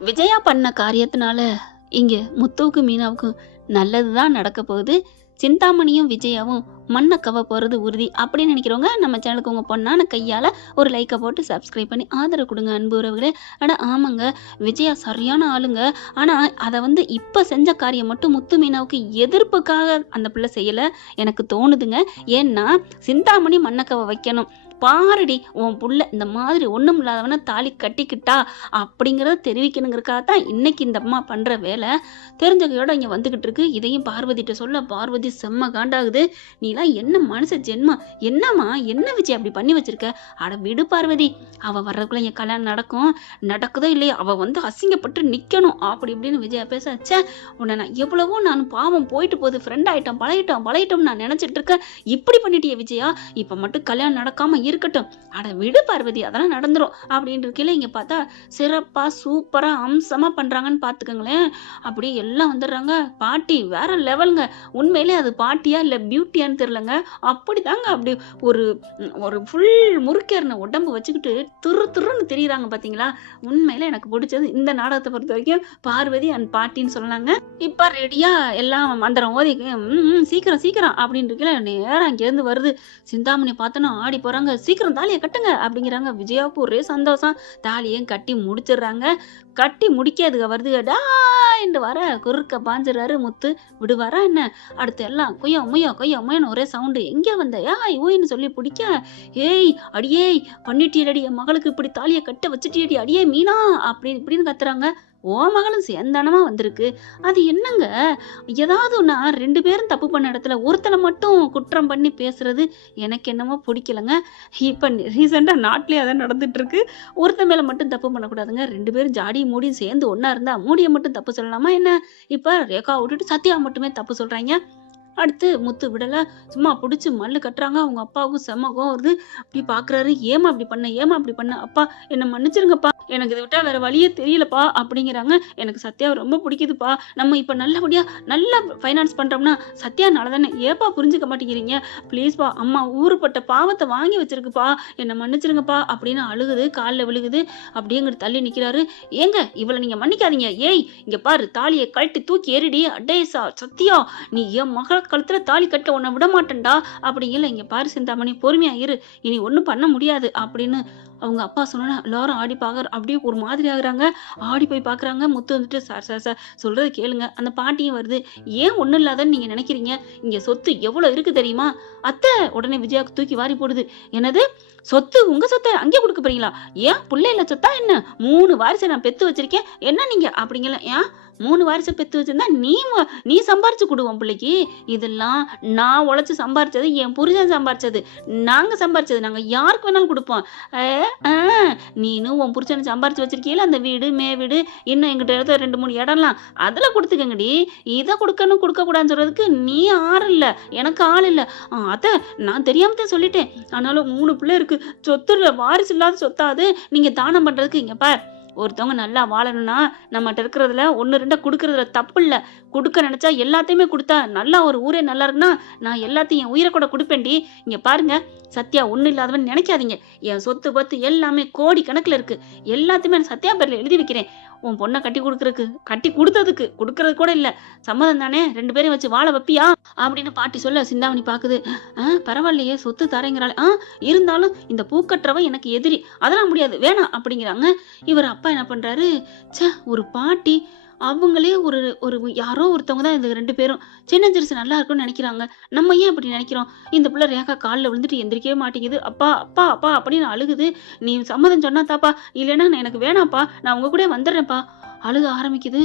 விஜயா பண்ண காரியத்தினால இங்க முத்துவுக்கும் மீனாவுக்கும் நல்லதுதான் நடக்க போகுது. சிந்தாமணியும் விஜயாவும் மண்ணை கவ போறது உறுதி அப்படின்னு நினைக்கிறவங்க நம்ம சேனலுக்கு உங்க பொண்ணான கையால ஒரு லைக்கை போட்டு சப்ஸ்கிரைப் பண்ணி ஆதரவு கொடுங்க அன்பு உறவுகளே. ஆனா ஆமாங்க, விஜயா சரியான ஆளுங்க. ஆனா அதை இப்ப செஞ்ச காரியம் மட்டும் முத்து மீனாவுக்கு எதிர்ப்புக்காக அந்த பிள்ளை செய்யல எனக்கு தோணுதுங்க. ஏன்னா சிந்தாமணி மண்ணக்கவை வைக்கணும், பாருடி உன் புள்ள இந்த மாதிரி ஒண்ணும் இல்லாதவன தாலி கட்டிக்கிட்டா அப்படிங்கிறத தெரிவிக்கணுங்கிறக்காக தான் இன்னைக்கு இந்த அம்மா பண்ற வேலை. தெரிஞ்சகையோட இங்க வந்துகிட்டு இருக்கு. இதையும் பார்வதிட்ட சொல்ல பார்வதி செம்ம காண்டாகுது. நீலாம் என்ன மனுஷ ஜென்மம், என்னம்மா என்ன விஜய் அப்படி பண்ணி வச்சிருக்க? அட விடு பார்வதி, அவ வர்றதுக்குள்ள என் கல்யாணம் நடக்குதோ இல்லையா, அவ அசிங்கப்பட்டு நிக்கணும் அப்படி இப்படின்னு விஜயா பேச, ச்சே உன்னை நான் எவ்வளவோ நான் பாவம் போயிட்டு போகுது, ஃப்ரெண்ட் ஆயிட்டோம் பழகிட்டோம் நான் நினைச்சிட்டு இருக்கேன், இப்படி பண்ணிட்டிய விஜயா, இப்ப மட்டும் கல்யாணம் நடக்காம இருக்கட்டும். அட விடு பார்வதி, அதெல்லாம் நடந்துரும் அப்படின்னு இருக்கையில இங்க பார்த்தா சிறப்பா சூப்பரா அம்சமா பண்றாங்கன்னு பாத்துக்கோங்களேன். அப்படியே எல்லாம் வந்துடுறாங்க. பாட்டி வேற லெவலுங்க. உண்மையிலே அது பாட்டியா இல்ல பியூட்டியான்னு தெரியலங்க. அப்படிதாங்க அப்படி ஒரு ஒரு ஃபுல் முறுக்கேறின உடம்பு வச்சுக்கிட்டு துருன்னு தெரியுறாங்க பாத்தீங்களா. உண்மையில எனக்கு பிடிச்சது இந்த நாடகத்தை பொறுத்த வரைக்கும் பார்வதி அண்ட் பாட்டின்னு சொல்லலாங்க. இப்ப ரெடியா எல்லாம் மந்திரம் ஓதி சீக்கிரம் அப்படின்னு இருக்கல நேரம் அங்க இருந்து வருது. சிந்தாமணி பார்த்தோன்னா ஆடி போறாங்க. சீக்கிரம் தாலியை கட்டுங்க அப்படிங்கிறாங்க. விஜயாவுக்கு ஒரே சந்தோஷம். தாலியையும் கட்டி முடிச்சிடுறாங்க. கட்டி முடிக்காதுங்க வருது என்று வர குறுக்க பாஞ்சிடறாரு முத்து. விடுவாரா என்ன? அடுத்து எல்லாம் கொய்யா முய்யான்னு ஒரே சவுண்டு. எங்க வந்த ஏய் ஓயின்னு சொல்லி பிடிக்க, ஏய் அடியே பண்ணிட்டியடி என் மகளுக்கு இப்படி தாலியை கட்ட வச்சுட்டியடி அடியே மீனா அப்படி இப்படின்னு கத்துறாங்க. ஓ மகளும் சேர்ந்தானமா வந்திருக்கு. அது என்னங்க, ஏதாவது ஒன்னா ரெண்டு பேரும் தப்பு பண்ண இடத்துல ஒருத்தனை மட்டும் குற்றம் பண்ணி பேசுறது எனக்கு என்னமோ பிடிக்கலங்க. இப்ப ரீசெண்டா நாட்டிலே அதான் நடந்துட்டு இருக்கு. ஒருத்தன் மேல மட்டும் தப்பு பண்ணக்கூடாதுங்க. ரெண்டு பேரும் ஜாடியும் மூடியும் சேர்ந்து ஒன்னா இருந்தா மூடியை மட்டும் தப்பு சொல்லலாமா என்ன? இப்ப ரேகா விட்டுட்டு சத்யா மட்டுமே தப்பு சொல்றாங்க. அடுத்து முத்து விடல, சும்மா பிடிச்சி மல்லு கட்டுறாங்க. அவங்க அப்பாவுக்கும் செம்ம கோவம் வருது. அப்படி பாக்குறாரு. ஏமா அப்படி பண்ண, அப்பா என்ன மன்னிச்சிருங்கப்பா, எனக்கு இதை விட்டா வேற வழியே தெரியலப்பா அப்படிங்கிறாங்க. எனக்கு சத்யாவை ரொம்ப பிடிக்குதுப்பா, நம்ம இப்ப நல்லபடியா நல்லா ஃபைனான்ஸ் பண்றோம்னா சத்யானால தானே, ஏப்பா புரிஞ்சுக்க மாட்டேங்கிறீங்க, ப்ளீஸ்ப்பா, அம்மா ஊருப்பட்ட பாவத்தை வாங்கி வச்சிருக்குப்பா, என்ன மன்னிச்சிருங்கப்பா அப்படின்னு அழுகுது. காலில் விழுகுது. அப்படிங்கிற தள்ளி நிக்கிறாரு. ஏங்க இவளை நீங்க மன்னிக்காதீங்க, ஏய் இங்க பாரு தாலியை கழட்டி தூக்கி ஏறிடி, அடேசா சத்யா நீ என் மகள் கழுத்துல தாலி கட்ட உன்னை விட மாட்டேன்டா அப்படிங்கல. இங்க பாரு சிந்தாமணி பொறுமையா இரு, இனி ஒண்ணும் பண்ண முடியாது அப்படின்னு அவங்க அப்பா சொன்னா எல்லாரும் ஆடி பாக்குற அப்படியே ஒரு மாதிரி ஆகுறாங்க. ஆடி போய் பாக்குறாங்க. முத்து சார் சொல்றது கேளுங்க. அந்த பாட்டியும் வருது. ஏன் ஒண்ணும் இல்லாதன்னு நீங்க நினைக்கிறீங்க, இங்க சொத்து எவ்வளவு இருக்கு தெரியுமா அத்தை? உடனே விஜயாவுக்கு தூக்கி வாரி போடுது. என்னது சொத்து? உங்க சொத்தை அங்கே கொடுக்க போறீங்களா? ஏன் பிள்ளைல சொத்தா என்ன? 3 வாரிசை நான் பெத்து வச்சிருக்கேன், என்ன நீங்க அப்படிங்கல. ஏன் 3 வாரிசை பெத்து வச்சிருந்தா நீ சம்பாரிச்சு கொடுவோம் பிள்ளைக்கு. இதெல்லாம் நான் உழைச்சு சம்பாரிச்சது, என் புருஷன் சம்பாரிச்சது, நாங்க சம்பாரிச்சது, நாங்க யாருக்கு வேணாலும் கொடுப்போம். நீனும் உன் புருஷனை சம்பாரிச்சு வச்சிருக்கீங்களா அந்த வீடு மே வீடு, இன்னும் எங்கிட்ட இடத்துல 2-3 இடம்லாம், அதுல கொடுத்துக்கங்கடி. இதை கொடுக்கணும் கொடுக்க கூடாதுன்னு சொல்றதுக்கு நீ ஆள் இல்ல, எனக்கு ஆள் இல்ல. அத நான் தெரியாம தான் சொல்லிட்டேன். ஆனாலும் 3 பிள்ளை இருக்கு, சொத்துல வாரிசு இல்லாத சொத்தாது நீங்க தானம் பண்றதுக்கு. இங்க பார், ஒருத்தவங்க நல்லா வாழணும்னா நம்மகிட்ட இருக்கிறதுல 1-2 கொடுக்கறதுல தப்பு இல்ல. கொடுக்க நினைச்சா எல்லாத்தையுமே கொடுத்தா நல்லா ஒரு ஊரே நல்லா இருக்குன்னா நான் எல்லாத்தையும் என் உயிரை கூட கொடுப்பேன்டி. இங்க பாருங்க, சத்யா ஒண்ணு இல்லாதவன் நினைக்காதீங்க. என் சொத்து பத்து எல்லாமே கோடி கணக்குல இருக்கு. எல்லாத்தையுமே நான் சத்யா பேர்ல எழுதி வைக்கிறேன். உன் பொண்ணை கட்டி கொடுத்ததுக்கு கொடுக்கறது கூட இல்ல, சம்மதம் தானே? 2 பேரையும் வச்சு வாழ வைப்பியா அப்படின்னு பாட்டி சொல்ல சிந்தாமணி பாக்குது. பரவாயில்லையே சொத்து தரேங்கிறாள். இருந்தாலும் இந்த பூக்கற்றவன் எனக்கு எதிரி, அதெல்லாம் முடியாது வேணாம் அப்படிங்கிறாங்க. இவர் அப்பா என்ன பண்றாரு, ஒரு பாட்டி அவங்களே ஒரு யாரோ ஒருத்தவங்க தான் இந்த 2 பேரும் சின்ன சிறுசு நல்லா இருக்கும்னு நினைக்கிறாங்க. நம்ம ஏன் அப்படி நினைக்கிறோம்? இந்த பிள்ளை ரேகா காலில் விழுந்துட்டு எந்திரிக்கவே மாட்டேங்குது. அப்பா அப்பா அப்பா அப்படின்னு அழுகுது. நீ சம்மதம் சொன்னா தாப்பா, இல்லைன்னா எனக்கு வேணாப்பா, நான் உங்க கூட வந்துடுறேன்ப்பா. அழுக ஆரம்பிக்குது.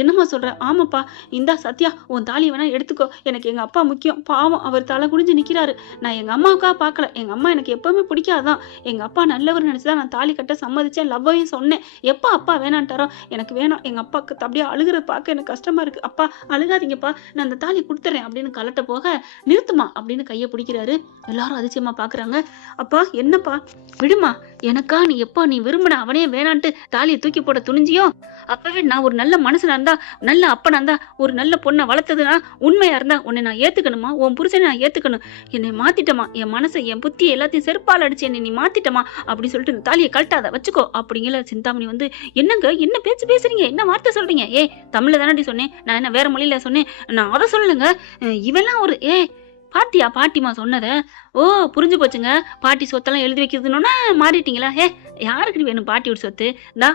என்னம்மா சொல்ற? ஆமாப்பா, இந்தா சத்யா உன் தாலி வேணா எடுத்துக்கோ, எனக்கு எங்க அப்பா முக்கியம். பாவம் அவர் தலை குடிஞ்சு நிக்கிறாரு. நான் எங்க அம்மாவுக்கா பார்க்கல, எங்க அம்மா எனக்கு எப்பவுமே பிடிக்காதான். எங்க அப்பா நல்லவர் நினைச்சுதான் நான் தாலி கட்ட சம்மதிச்சேன், லவ்வையும் சொன்னேன். எப்பா அப்பா வேணான்ட்டாரோ, எனக்கு வேணாம். எங்க அப்பாவுக்கு அப்படியே அழுகிறத பார்க்க எனக்கு கஷ்டமா இருக்கு. அப்பா அழுகாதீங்கப்பா, நான் அந்த தாலி கொடுத்துறேன் அப்படின்னு கலட்ட போக, நிறுத்துமா அப்படின்னு கையை பிடிக்கிறாரு. எல்லாரும் அதிசயமா பாக்குறாங்க. அப்பா என்னப்பா, விடுமா, எனக்கா நீ எப்போ நீ விரும்பின அவனே வேணான்ட்டு தாலியை தூக்கி போட துணிஞ்சியோ அப்பவே நான் ஒரு நல்ல மனுஷனா இருந்தா, நல்ல அப்பனா இருந்தா, ஒரு நல்ல பொண்ணை வளர்த்ததுனா உண்மையா இருந்தா உன்னை நான் ஏத்துக்கணுமா? உன் புருஷனை நான் ஏத்துக்கணும். என்னை மாத்திட்டமா, என் மனசை என் புத்தி எல்லாத்தையும் செருப்பால் அடிச்சு என்னை நீ மாத்திட்டமா அப்படின்னு சொல்லிட்டு இந்த தாலியை கழட்டாத வச்சுக்கோ அப்படிங்கிற சிந்தாமணி வந்து, என்னங்க என்ன பேச்சு பேசுறீங்க, என்ன வார்த்தை சொல்றீங்க? தமிழ்ல தானடி சொன்னேன், நான் என்ன வேற மொழியில சொன்னேன், நான் அதை சொல்லலைங்க. இவெல்லாம் ஒரு பாத்தியா பாட்டிமா சொன்னத? ஓ புரிஞ்சு போச்சுங்க. பாட்டி சொத்தெல்லாம் எழுதி வைக்கிறதுன்னு மாறிட்டீங்களா? யாருக்கு வேணும் பாட்டியோட சொத்து?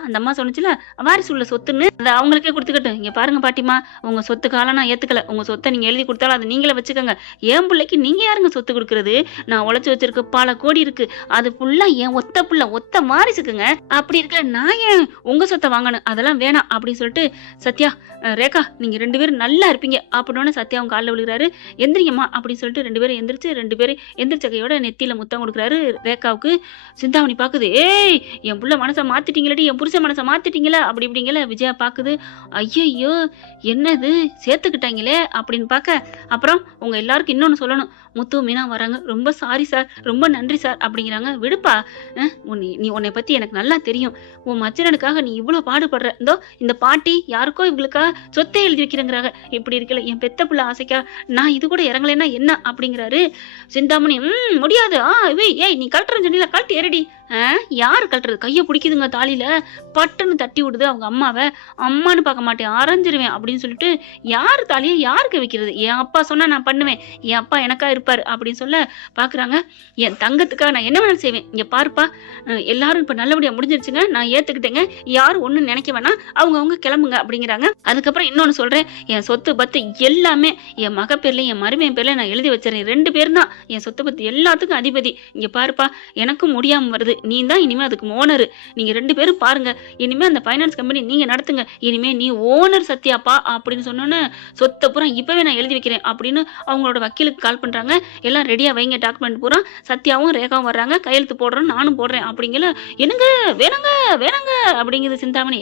அந்த அம்மா சொன்னுச்சுல வாரிசு உள்ள சொத்துன்னு, அதை அவங்களுக்கே கொடுத்துக்கட்டும். இங்க பாருங்க பாட்டிமா, உங்க சொத்து காலம் நான் ஏத்துக்கல. உங்க சொத்தை நீங்க எழுதி கொடுத்தாலும் அதை நீங்களே வச்சுக்கோங்க. என் பிள்ளைக்கு நீங்க யாருங்க சொத்து கொடுக்கறது? நான் உழைச்சு வச்சிருக்க பல கோடி இருக்கு, அது ஃபுல்லா என் ஒத்த புள்ள ஒத்த வாரிசுக்குங்க. அப்படி இருக்க நான் ஏன் உங்க சொத்தை வாங்கணும்? அதெல்லாம் வேணாம் அப்படின்னு சொல்லிட்டு, சத்யா ரேகா நீங்க 2 பேரும் நல்லா இருப்பீங்க அப்படின்னு சத்யா அவங்க காலில் விழுகிறாரு. எந்திரிங்கம்மா அப்படின்னு சொல்லிட்டு 2 பேரும் எந்திரிச்சு 2 பேரும் எந்திரிச்ச கையோட நெத்தியில முத்தம் கொடுக்குறாரு ரேகாவுக்கு. சிந்தாமணி பாக்குது, என் புள்ள மனசை மாத்திட்டீங்களடி, என் புருஷ மனசை மாத்திட்டீங்களா அப்படி இப்படிங்கள. விஜயா பாக்குது, ஐயோ என்னது சேர்த்துக்கிட்டாங்களே அப்படின்னு பார்க்க, அப்புறம் உங்க எல்லாருக்கும் இன்னொன்னு சொல்லணும், முத்து மீனா வராங்க, ரொம்ப சாரி சார், ரொம்ப நன்றி சார் அப்படிங்கிறாங்க. விடுப்பா, நீ உன்னை பத்தி எனக்கு நல்லா தெரியும், உன் மச்சனனுக்காக நீ இவ்வளவு பாடுபடுற, இந்த பாட்டி யாருக்கோ இவங்களுக்காக சொத்தை எழுதி வைக்கிறேங்கிறாங்க. இப்படி இருக்கல என் பெத்த புள்ள ஆசைக்கா நான் இது கூட இறங்கலைன்னா என்ன அப்படிங்கிறாரு. சிந்தாமணி முடியாது, நீ கழட்டுறன்னு சொன்னீங்களா, கழட்டி ஏறடி. யாரு கழட்டுறது? கையை பிடிக்குதுங்க தாலியில, பட்டுன்னு தட்டி விடுது அவங்க அம்மாவை. அம்மானு பார்க்க மாட்டேன், அரைஞ்சிருவேன் அப்படின்னு சொல்லிட்டு, யாரு தாலியை யாருக்கு வைக்கிறது? என் அப்பா சொன்னா நான் பண்ணுவேன், என் அப்பா எனக்கா இருப்பாரு அப்படின்னு சொல்ல பாக்குறாங்க. என் தங்கத்துக்காக நான் என்ன வேணாலும் செய்வேன். இங்க பாருப்பா, எல்லாரும் இப்ப நல்லபடியா முடிஞ்சிருச்சுங்க, நான் ஏத்துக்கிட்டேங்க, யாரும் ஒண்ணு நினைக்க வேணாம், அவங்க கிளம்புங்க அப்படிங்கிறாங்க. அதுக்கப்புறம் இன்னொன்னு சொல்றேன், என் சொத்து பத்து எல்லாமே என் மக பேர்ல என் மருமையன் பேர்ல நான் எழுதி வச்சிடறேன். 2 பேரும் தான் என் சொத்து பத்து எல்லாத்துக்கும் அதிபதி. இங்க பாருப்பா, எனக்கும் முடியாம வருது, நீ தான் இனிமே அதுக்கு ஓனர். நீங்க 2 பேரும் பாருங்க, இனிமே அந்த பைனான்ஸ் கம்பெனி நீங்க நடத்துங்க, இனிமே நீ ஓனர் சத்யாப்பா அப்படின்னு சொன்னோன்னு, சொத்தை பூரா இப்பவே நான் எழுதி வைக்கிறேன் அப்படின்னு அவங்களோட வக்கீலுக்கு கால் பண்றாங்க. எல்லாம் ரெடியா வைங்க டாக்குமெண்ட் பூரா. சத்யாவும் ரேகாவும் வர்றாங்க, கையெழுத்து போடுறோம், நானும் போடுறேன் அப்படிங்கல. என்னங்க வேணாங்க வேணாங்க அப்படிங்குது சிந்தாமணி.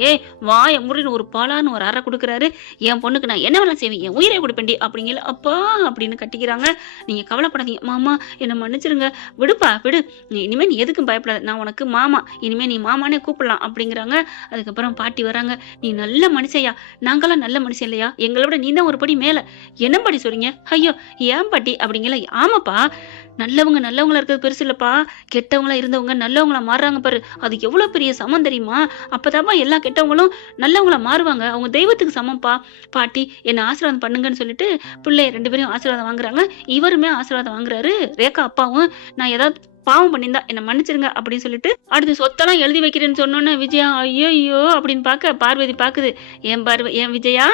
வாய முறின்னு ஒரு பாலான்னு ஒரு அறை கொடுக்குறாரு. என் பொண்ணுக்கு நான் என்ன வேணாலும் செய்வேன், என் உயிரை கொடுப்பேன்டி அப்படிங்கல. அப்பா அப்படின்னு கட்டிக்கிறாங்க. நீங்க கவலைப்படாதீங்க மாமா, என்ன மன்னிச்சிருங்க, விடுப்பா விடு, இனிமே நீ எதுக்கும் பயப்படாத, நான் உனக்கு மாமா, இனிமே நீ மாமானே கூப்பிடலாம் அப்படிங்கிறாங்க. அதுக்கப்புறம் பாட்டி வராங்க. நீ நல்ல மனுஷையா, நாங்களாம் நல்ல மனுஷன் இல்லையா, எங்களோட நீ தான் ஒரு படி மேல, என்ன படி சொல்றீங்க? ஐயோ ஏன் பாட்டி அப்படிங்கல. ஆமாப்பா, நல்லவங்க நல்லவங்களா இருக்கிறது பெருசு இல்லப்பா, கெட்டவங்களா இருந்தவங்க நல்லவங்களா மாறுறாங்க பாரு, அது எவ்வளவு பெரிய சமம் தெரியுமா? அப்பதாப்பா எல்லா கெட்டவங்களும் நல்லவங்களா மாறுவாங்க, அவங்க தெய்வத்துக்கு சமம்ப்பா. பாட்டி என்ன ஆசீர்வாதம் பண்ணுங்கன்னு சொல்லிட்டு பிள்ளை 2 பேரும் ஆசீர்வாதம் வாங்குறாங்க. இவருமே ஆசீர்வாதம் வாங்குறாரு. ரேகா அப்பாவும், நான் ஏதாவது பாவம் பண்ணியிருந்தா என்ன மன்னிச்சிருங்க அப்படின்னு சொல்லிட்டு, அடுத்து சொத்தெல்லாம் எழுதி வைக்கிறேன்னு சொன்னோன்னே விஜயா ஐயோ அப்படின்னு பார்க்க, பார்வதி பாக்குது. ஏன் விஜயா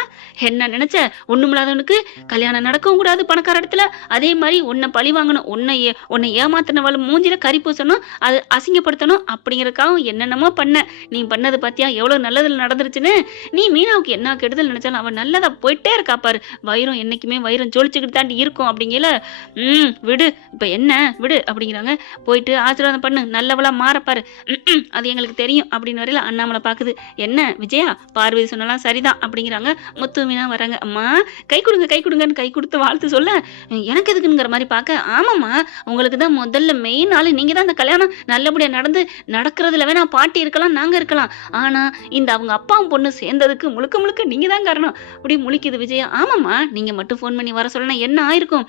என்ன நினைச்ச? ஒண்ணுமில்லாதவனுக்கு கல்யாணம் நடக்கவும் கூடாது பணக்கார இடத்துல, அதே மாதிரி உன்னை பழி வாங்கணும், உன்னை ஏமாத்தினவள மூஞ்சில கறி பூசணும், அது அசிங்கப்படுத்தணும் அப்படிங்கறக்காகவும் என்னென்னமோ பண்ண. நீ பண்ணது பாத்தியா எவ்வளவு நல்லதுல நடந்துருச்சுன்னு. நீ மீனாவுக்கு என்ன கெடுதல் நினைச்சாலும் அவன் நல்லதா போயிட்டே இருக்கா பாரு, வைரம் என்னைக்குமே வைரம் ஜொலிச்சுக்கிட்டு தாண்டி இருக்கும் அப்படிங்கல. விடு இப்ப என்ன விடு அப்படிங்கிறாங்க. போயிட்டு ஆசீர்வாதம் பண்ணு, நல்லவளா மாறப்பாரு, அது எங்களுக்கு தெரியும் அப்படின்னு வரையில அண்ணாமலை பாக்குது. என்ன விஜயா, பார்வதி சொன்னலாம் சரிதான் அப்படிங்கிறாங்க. முத்து மீனா வராங்க. அம்மா கை கொடுங்கன்னு கை கொடுத்து வாழ்த்து சொல்ல, எனக்கு எதுக்குங்கிற மாதிரி பார்க்க, ஆமாம்மா உங்களுக்கு தான் முதல்ல மெயின் ஆளு நீங்க தான். அந்த கல்யாணம் நல்லபடியா நடக்கிறதுல வேணா பாட்டி இருக்கலாம், நாங்க இருக்கலாம், ஆனா இந்த அவங்க அப்பாவும் பொண்ணு சேர்ந்ததுக்கு முழுக்க முழுக்க நீங்க தான் காரணம் அப்படி முழிக்குது விஜயா. ஆமாம்மா நீங்க மட்டும் போன் பண்ணி வர சொல்லனா என்ன ஆயிருக்கும்?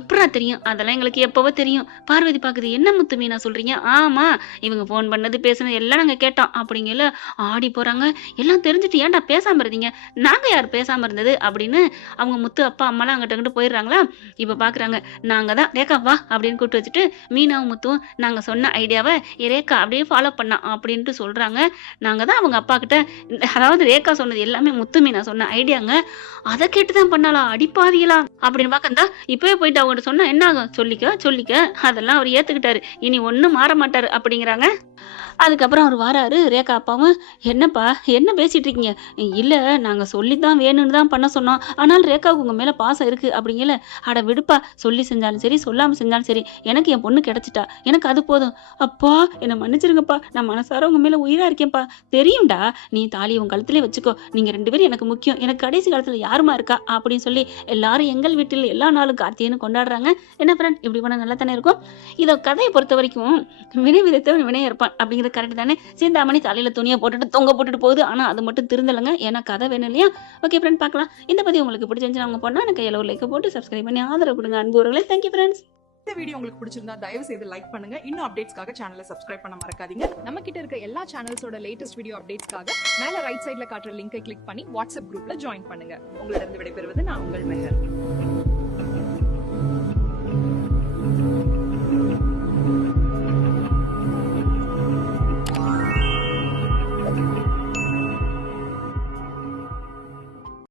எப்படா தெரியும்? அதெல்லாம் எங்களுக்கு எப்பவோ தெரியும். பார்வதி பாக்குது. என்ன முத்து மீனா சொல்றீங்க? ஆமா இவங்க போன் பண்ணது பேசுனது எல்லாம் நாங்க கேட்டோம் அப்படிங்கல. ஆடி போறாங்க. எல்லாம் தெரிஞ்சுட்டு ஏன்டா பேசாம இருந்தீங்க? நாங்க யார் பேசாம இருந்தது அப்படின்னு அவங்க முத்து அப்பா அம்மாலாம் அங்கிட்ட போயிடுறாங்களா. இப்ப பாக்குறாங்க, நாங்க தான் ரேகா வா அப்படின்னு கூப்பிட்டு வச்சுட்டு மீனாவும் முத்துவும் நாங்க சொன்ன ஐடியாவை ரேகா அப்படியே ஃபாலோ பண்ணா அப்படின்ட்டு சொல்றாங்க. நாங்க தான் அவங்க அப்பா கிட்ட, அதாவது ரேகா சொன்னது எல்லாமே முத்து மீனா சொன்ன ஐடியாங்க, அதை கேட்டுதான் பண்ணாலா அடிப்பாவிகளா அப்படின்னு பாக்கந்தா. இப்பவே போயிட்டு அவங்ககிட்ட சொன்னா என்ன ஆகும்? சொல்லிக்க அதெல்லாம் அவர் ஏத்துக்கிட்டாரு, இனி ஒண்ணும் மாற மாட்டாரு அப்படிங்கிறாங்க. அதுக்கப்புறம் அவர் வராரு. ரேகா அப்பாவும், என்னப்பா என்ன பேசிட்டு இருக்கீங்க? இல்ல நாங்க சொல்லித்தான் வேணும்னு தான் பண்ண சொன்னோம், ஆனால் ரேகாவுக்கு உங்க மேல பாசம் இருக்கு அப்படிங்கல. அட விடுப்பா, சொல்லி செஞ்சாலும் சரி சொல்லாம செஞ்சாலும் சரி எனக்கு என் பொண்ணு கிடைச்சிட்டா, எனக்கு அது போதும். அப்பா என்ன மன்னிச்சிருங்கப்பா, நான் மனசார உங்க மேல உயிரா இருக்கேன்ப்பா. தெரியும்டா, நீ தாலி உன் கழுத்திலே வச்சுக்கோ, நீங்க 2 பேரும் எனக்கு முக்கியம், எனக்கு கடைசி காலத்துல யாருமா இருக்கா அப்படின்னு சொல்லி எல்லாரும் எங்கள் வீட்டில் எல்லா நாளும் கார்த்திகைன்னு கொண்டாடுறாங்க. என்ன ஃப்ரெண்ட், இப்படி பண்ண நல்லா தானே இருக்கும். இதை கதை கதையை பொறுத்த வரைக்கும் வினை விதைத்தவன் வினை இருப்பான் அப்படிங்கிறது கரெக்ட் தானே. சிந்தாமணி தலையில துணியை போட்டுட்டு தொங்க போட்டுட்டு போகுது. ஆனா அது மட்டும் திருந்தலைங்க. ஏன்னா கதை வேணும் இல்லையா? ஓகே ஃப்ரெண்ட், பார்க்கலாம். இந்த பதிவு உங்களுக்கு பிடிச்சிருந்துச்சுன்னா அவங்க பொண்ணான கையில ஒரு லைக் போட்டு சப்ஸ்கிரைப் பண்ணி ஆதரவு கொடுங்க அன்பு உறவுகளே. Thank you friends. இந்த வீடியோ உங்களுக்கு பிடிச்சிருந்தா தயவு செய்து லைக் பண்ணுங்க. இன்னும் அப்டேட்ஸ்க்காக சேனலை சப்ஸ்கிரைப் பண்ண மறக்காதீங்க. நம்ம கிட்ட இருக்க எல்லா சேனல்ஸோட லேட்டஸ்ட் வீடியோ அப்டேட்ஸ்க்காக மேல ரைட் சைடுல காட்டுற லிங்கை கிளிக் பண்ணி வாட்ஸ்அப் குரூப்ல ஜாயின் பண்ணுங்க. உங்களிடம் விடைபெறுவது நான் உங்கள் மெஹர்.